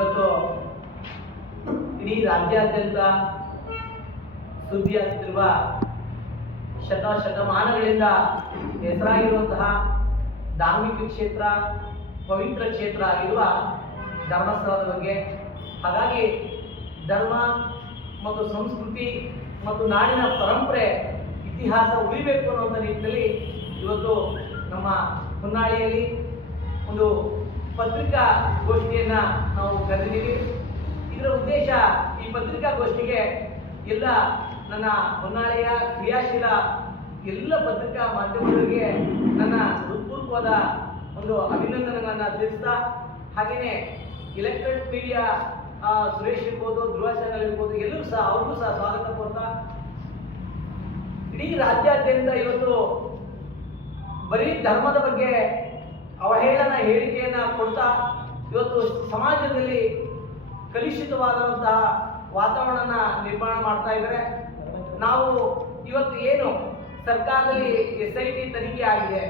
ಇವತ್ತು ಇಡೀ ರಾಜ್ಯಾದ್ಯಂತ ಸುದ್ದಿಯಾಗುತ್ತಿರುವ ಶತ ಶತಮಾನಗಳಿಂದ ಹೆಸರಾಗಿರುವಂತಹ ಧಾರ್ಮಿಕ ಕ್ಷೇತ್ರ, ಪವಿತ್ರ ಕ್ಷೇತ್ರ ಆಗಿರುವ ಧರ್ಮಸ್ಥಳದ ಬಗ್ಗೆ. ಹಾಗಾಗಿ ಧರ್ಮ ಮತ್ತು ಸಂಸ್ಕೃತಿ ಮತ್ತು ನಾಡಿನ ಪರಂಪರೆ, ಇತಿಹಾಸ ಉಳಿಬೇಕು ಅನ್ನೋ ನಿಟ್ಟಿನಲ್ಲಿ ಇವತ್ತು ನಮ್ಮ ಹೊನ್ನಾಳಿಯಲ್ಲಿ ಒಂದು ಪತ್ರಿಕಾ ಗೋಷ್ಠಿಯನ್ನ ನಾವು ಕರೆದಿದ್ದೀವಿ. ಇದರ ಉದ್ದೇಶ ಈ ಪತ್ರಿಕಾಗೋಷ್ಠಿಗೆ ಎಲ್ಲ ನನ್ನ ಹೊನ್ನಾಳಿಯ ಕ್ರಿಯಾಶೀಲ ಎಲ್ಲ ಪತ್ರಿಕಾ ಮಾಧ್ಯಮಗಳಿಗೆ ನನ್ನ ಹೃತ್ಪೂರ್ವಕವಾದ ಒಂದು ಅಭಿನಂದನೆಗಳನ್ನು ತಿಳಿಸ್ತಾ ಹಾಗೆಯೇ ಎಲೆಕ್ಟ್ರಾನಿಕ್ ಮೀಡಿಯಾ ಸುರೇಶ್ ಇರ್ಬೋದು ಧ್ರುವ ಚಾನಲ್ ಇರ್ಬೋದು, ಎಲ್ಲರೂ ಸಹ ಅವ್ರಿಗೂ ಸಹ ಸ್ವಾಗತ ಕೊಡ್ತಾ ಇಡೀ ರಾಜ್ಯಾದ್ಯಂತ ಇವತ್ತು ಬರೀ ಧರ್ಮದ ಬಗ್ಗೆ ಅವಹೇಳನ ಹೇಳಿಕೆಯನ್ನ ಕೊಡ್ತಾ ಇವತ್ತು ಸಮಾಜದಲ್ಲಿ ಕಲುಷಿತವಾದಂತಹ ವಾತಾವರಣ ನಿರ್ಮಾಣ ಮಾಡ್ತಾ ಇದ್ದಾರೆ. ನಾವು ಇವತ್ತು ಏನು ಸರ್ಕಾರದಲ್ಲಿ ಎಸ್ ಐ ಟಿ ತನಿಖೆ ಆಗಿದೆ.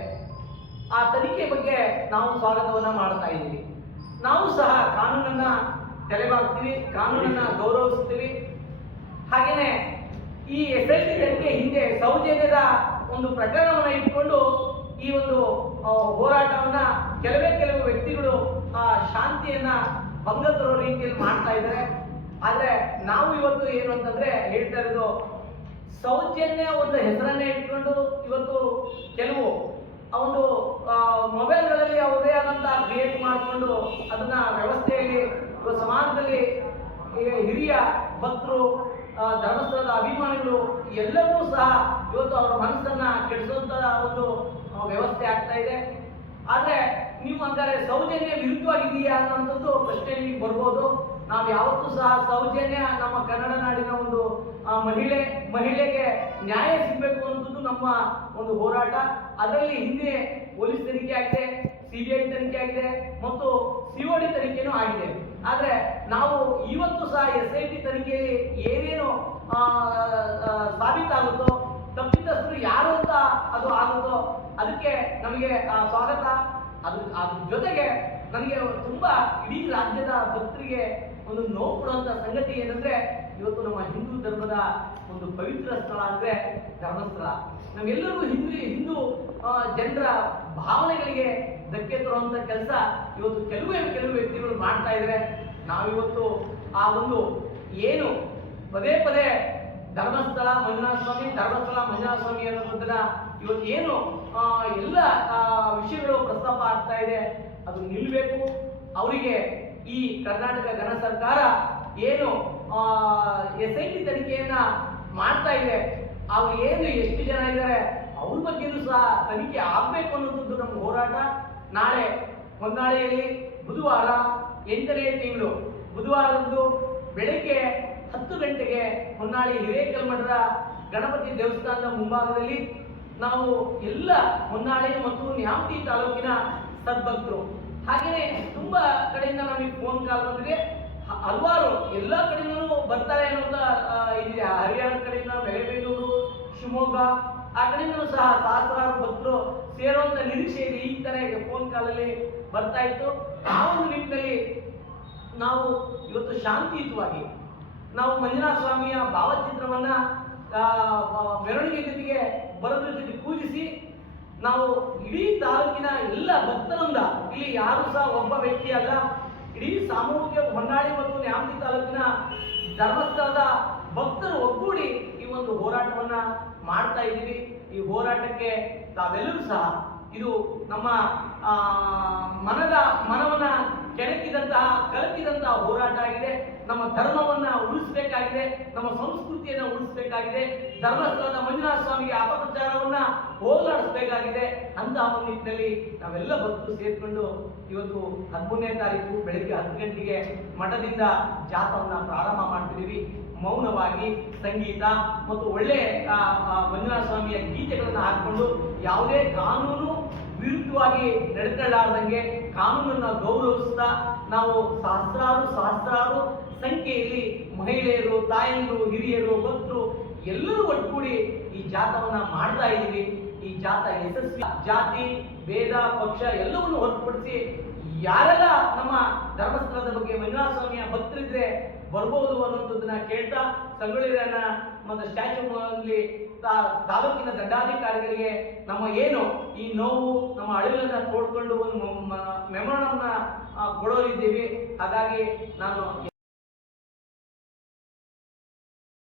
ಆ ತನಿಖೆ ಬಗ್ಗೆ ನಾವು ಸ್ವಾಗತವನ್ನ ಮಾಡ್ತಾ ಇದ್ದೀವಿ. ನಾವು ಸಹ ಕಾನೂನನ್ನ ತಲೆಬಾಗ್ತೀವಿ ಕಾನೂನನ್ನ ಗೌರವಿಸ್ತೀವಿ. ಹಾಗೆಯೇ ಈ ಎಸ್ ಐ ಟಿ ತನಿಖೆ ಹಿಂದೆ ಸೌಜನ್ಯದ ಒಂದು ಪ್ರಕರಣವನ್ನು ಇಟ್ಕೊಂಡು ಈ ಒಂದು ಹೋರಾಟವನ್ನ ಕೆಲವೇ ಕೆಲವು ವ್ಯಕ್ತಿಗಳು ಆ ಶಾಂತಿಯನ್ನ ಭಂಗ ತರೋ ರೀತಿಯಲ್ಲಿ ಮಾಡ್ತಾ ಇದ್ದಾರೆ. ಆದ್ರೆ ನಾವು ಇವತ್ತು ಏನು ಅಂತಂದ್ರೆ ಹೇಳ್ತಾ ಇರೋದು, ಸೌಜನ್ಯ ಒಂದು ಹೆಸರನ್ನೇ ಇಟ್ಕೊಂಡು ಇವತ್ತು ಕೆಲವು ಒಂದು ಮೊಬೈಲ್ಗಳಲ್ಲಿ ಅವರೇ ಆದಂತ ಕ್ರಿಯೇಟ್ ಮಾಡಿಕೊಂಡು ಅದನ್ನ ವ್ಯವಸ್ಥೆಯಲ್ಲಿ ಸಮಾಜದಲ್ಲಿ ಹಿರಿಯ ಭಕ್ತರು ಧರ್ಮಸ್ಥಳದ ಅಭಿಮಾನಿಗಳು ಎಲ್ಲರೂ ಸಹ ಇವತ್ತು ಅವರ ಮನಸ್ಸನ್ನ ಕೆಡಿಸುವಂತ ಒಂದು ವ್ಯವಸ್ಥೆ ಆಗ್ತಾ ಇದೆ. ಆದ್ರೆ ನೀವು ಹಂಗಾರೆ ಸೌಜನ್ಯ ವಿರುದ್ಧವಾಗಿದೆಯಾ ಅನ್ನೋಂಥದ್ದು ಪ್ರಶ್ನೆ ನಿಮಗೆ ಬರ್ಬೋದು. ನಾವು ಯಾವತ್ತೂ ಸಹ ಸೌಜನ್ಯ ನಮ್ಮ ಕನ್ನಡ ನಾಡಿನ ಒಂದು ಮಹಿಳೆ, ಮಹಿಳೆಗೆ ನ್ಯಾಯ ಸಿಗಬೇಕು ಅನ್ನೋದು ನಮ್ಮ ಒಂದು ಹೋರಾಟ. ಅದರಲ್ಲಿ ಹಿಂದೆ ಪೊಲೀಸ್ ತನಿಖೆ ಆಗಿದೆ ಆಗಿದೆ ಮತ್ತು ಸಿಒಡಿ ತನಿಖೆನೂ ಆಗಿದೆ. ಆದ್ರೆ ನಾವು ಇವತ್ತು ಸಹ ಎಸ್ ಐ ಟಿ ತನಿಖೆಯಲ್ಲಿ ಏನೇನು ಸಾಬೀತಾಗುತ್ತೋ, ತಪ್ಪಿತಸ್ಥರು ಯಾರು ಅಂತ ಅದು ಆಗುತ್ತೋ, ಅದಕ್ಕೆ ನಮಗೆ ಸ್ವಾಗತ. ಅದು, ಅದ್ರ ಜೊತೆಗೆ ನನಗೆ ತುಂಬಾ ಇಡೀ ರಾಜ್ಯದ ಭಕ್ತರಿಗೆ ಒಂದು ನೋವು ಕೊಡುವಂತ ಸಂಗತಿ ಏನಂದ್ರೆ ಇವತ್ತು ನಮ್ಮ ಹಿಂದೂ ಧರ್ಮದ ಒಂದು ಪವಿತ್ರ ಸ್ಥಳ ಅಂದ್ರೆ ಧರ್ಮಸ್ಥಳ. ನಮ್ಗೆಲ್ಲರಿಗೂ ಹಿಂದೂ ಹಿಂದೂ ಜನರ ಭಾವನೆಗಳಿಗೆ ಧಕ್ಕೆ ತರುವಂತ ಕೆಲಸ ಇವತ್ತು ಕೆಲವೇ ಕೆಲವು ವ್ಯಕ್ತಿಗಳು ಮಾಡ್ತಾ ಇದ್ದಾರೆ ನಾವಿವತ್ತು ಆ ಒಂದು ಏನು ಪದೇ ಪದೇ ಧರ್ಮಸ್ಥಳ ಮಂಜುನಾಥ ಸ್ವಾಮಿ ಧರ್ಮಸ್ಥಳ ಮಂಜುನಾಥ ಸ್ವಾಮಿ ಅನ್ನೋದನ್ನ ಇವತ್ತು ಏನು ಎಲ್ಲ ವಿಷಯಗಳು ಪ್ರಸ್ತಾಪ ಆಗ್ತಾ ಇದೆ. ಅದು ನಿಲ್ಲಬೇಕು ಅವರಿಗೆ ಈ ಕರ್ನಾಟಕ ಘನ ಸರ್ಕಾರ ಏನು ಎಸ್ ಐ ಟಿ ತನಿಖೆಯನ್ನ ಮಾಡ್ತಾ ಇದೆ. ಅವ್ರು ಏನು, ಎಷ್ಟು ಜನ ಇದ್ದಾರೆ ಅವ್ರ ಬಗ್ಗೆನೂ ಸಹ ತನಿಖೆ ಆಗ್ಬೇಕು ಅನ್ನೋದು ನಮ್ಮ ಹೋರಾಟ. ನಾಳೆ ಹೊನ್ನಾಳಿಯಲ್ಲಿ ಬುಧವಾರ ಎಂಟನೇ ತಿಂಗಳು. ಬುಧವಾರದಂದು ಬೆಳಗ್ಗೆ ಹತ್ತು ಗಂಟೆಗೆ ಹೊನ್ನಾಳಿ ಹಿರೇಕಲ್ಮಠದ ಗಣಪತಿ ದೇವಸ್ಥಾನದ ಮುಂಭಾಗದಲ್ಲಿ ನಾವು ಎಲ್ಲ ಹೊನ್ನಾಳಿ ಮತ್ತು ನ್ಯಾಮತಿ ತಾಲೂಕಿನ ಸದ್ಭಕ್ತರು ಹಾಗೇನೆ ತುಂಬಾ ಕಡೆಯಿಂದ ನಮಗೆ ಫೋನ್ ಕಾಲ್ ಬಂದಿದೆ. ಹಲವಾರು ಎಲ್ಲ ಕಡೆಯಿಂದಲೂ ಬರ್ತಾರೆ ಅನ್ನೋಂತ ಇದಿದೆ. ಹರಿಯಾಣ ಕಡೆಯಿಂದ ಬೆಳೆಬೇಲೂರು ಶಿವಮೊಗ್ಗ, ಆ ಕಡೆಯಿಂದಲೂ ಸಹ ಸಹಸ್ರಾರು ಭಕ್ತರು ಸೇರುವಂತ ನಿರೀಕ್ಷೆ ಇದೆ. ಈ ತರ ಫೋನ್ ಕಾಲಲ್ಲಿ ಬರ್ತಾ ಇತ್ತು. ಆ ಒಂದು ನಿಟ್ಟಿನಲ್ಲಿ ನಾವು ಇವತ್ತು ಶಾಂತಿಯುತವಾಗಿ ನಾವು ಮಂಜುನಾಥ ಸ್ವಾಮಿಯ ಭಾವಚಿತ್ರವನ್ನ ಮೆರವಣಿಗೆ ಜೊತೆಗೆ ಬರೋದ್ರ ಜೊತೆ ಪೂಜಿಸಿ ನಾವು ಇಡೀ ತಾಲೂಕಿನ ಎಲ್ಲ ಭಕ್ತರಿಂದ ಇಲ್ಲಿ ಯಾರು ಸಹ ಒಬ್ಬ ವ್ಯಕ್ತಿ ಅಲ್ಲ. ಇಡೀ ಸಾಮೂಹಿಕ ಹೊನ್ನಾಳಿ ಮತ್ತು ನ್ಯಾಮತಿ ತಾಲೂಕಿನ ಧರ್ಮಸ್ಥಳದ ಭಕ್ತರು ಒಗ್ಗೂಡಿ ಈ ಒಂದು ಹೋರಾಟವನ್ನ ಮಾಡ್ತಾ ಇದ್ದೀವಿ. ಈ ಹೋರಾಟಕ್ಕೆ ತಾವೆಲ್ಲರೂ ಸಹ ಇದು ನಮ್ಮ ಮನದ, ಮನವನ್ನ ಕೆಣಕಿದಂತಹ, ಕಲಕಿದಂತಹ ಹೋರಾಟ ಆಗಿದೆ. ನಮ್ಮ ಧರ್ಮವನ್ನ ಉಳಿಸಬೇಕಾಗಿದೆ, ನಮ್ಮ ಸಂಸ್ಕೃತಿಯನ್ನ ಉಳಿಸಬೇಕಾಗಿದೆ, ಧರ್ಮಸ್ಥಳದ ಮಂಜುನಾಥ ಸ್ವಾಮಿಗೆ ಅಪಪ್ರಚಾರವನ್ನ ಹೋಗಲಾಡಿಸಬೇಕಾಗಿದೆ ಅಂತ ಒಂದು ನಿಟ್ಟಿನಲ್ಲಿ ನಾವೆಲ್ಲ ಭಕ್ತರು ಸೇರಿಕೊಂಡು ಇವತ್ತು ಹದಿಮೂರನೇ ತಾರೀಕು ಬೆಳಗ್ಗೆ ಹತ್ತು ಗಂಟೆಗೆ ಮಠದಿಂದ ಜಾಥವನ್ನ ಪ್ರಾರಂಭ ಮಾಡ್ತಿದ್ದೀವಿ. ಮೌನವಾಗಿ ಸಂಗೀತ ಮತ್ತು ಒಳ್ಳೆ ಮಂಜುನಾಥ ಸ್ವಾಮಿಯ ಗೀತೆಗಳನ್ನು ಹಾಕೊಂಡು ಯಾವುದೇ ಕಾನೂನು ವಿರುದ್ಧವಾಗಿ ನಡ್ಕೊಳ್ಳಾರ್ದಂಗೆ ಕಾನೂನನ್ನ ಗೌರವಿಸ್ತಾ ನಾವು ಸಹಸ್ರಾರು ಸಹಸ್ರಾರು ಸಂಖ್ಯೆಯಲ್ಲಿ ಮಹಿಳೆಯರು, ತಾಯಿಯರು, ಹಿರಿಯರು ಭಕ್ತರು ಎಲ್ಲರೂ ಒಟ್ಟುಗೂಡಿ ಈ ಜಾತವನ್ನ ಮಾಡ್ತಾ ಇದ್ದೀವಿ. ಈ ಜಾತ ಯಶಸ್ವಿ ಜಾತಿ, ಭೇದ, ಪಕ್ಷ ಎಲ್ಲವನ್ನು ಹೊರತುಪಡಿಸಿ ಯಾರೆಲ್ಲ ನಮ್ಮ ಧರ್ಮಸ್ಥಳದ ಬಗ್ಗೆ ಮಂಜುನಾಥ ಸ್ವಾಮಿಯ ಭಕ್ತರಿದ್ರೆ ಬರ್ಬೋದು ಅನ್ನೋದನ್ನ ಕೇಳ್ತಾ ಸಂಗೊಳ್ಳಿರನ್ನ ಮತ್ತು ಸ್ಟ್ಯಾಚ್ಯೂ ಅಲ್ಲಿ ತಾಲೂಕಿನ ದಂಡಾಧಿಕಾರಿಗಳಿಗೆ ನಮ್ಮ ಏನು ಈ ನೋವು, ನಮ್ಮ ಅಳಿಲನ್ನ ತೋಡ್ಕೊಂಡು ಒಂದು ಮೆಮೊರನ್ನ ಕೊಡೋರಿದ್ದೀವಿ. ಹಾಗಾಗಿ ನಾನು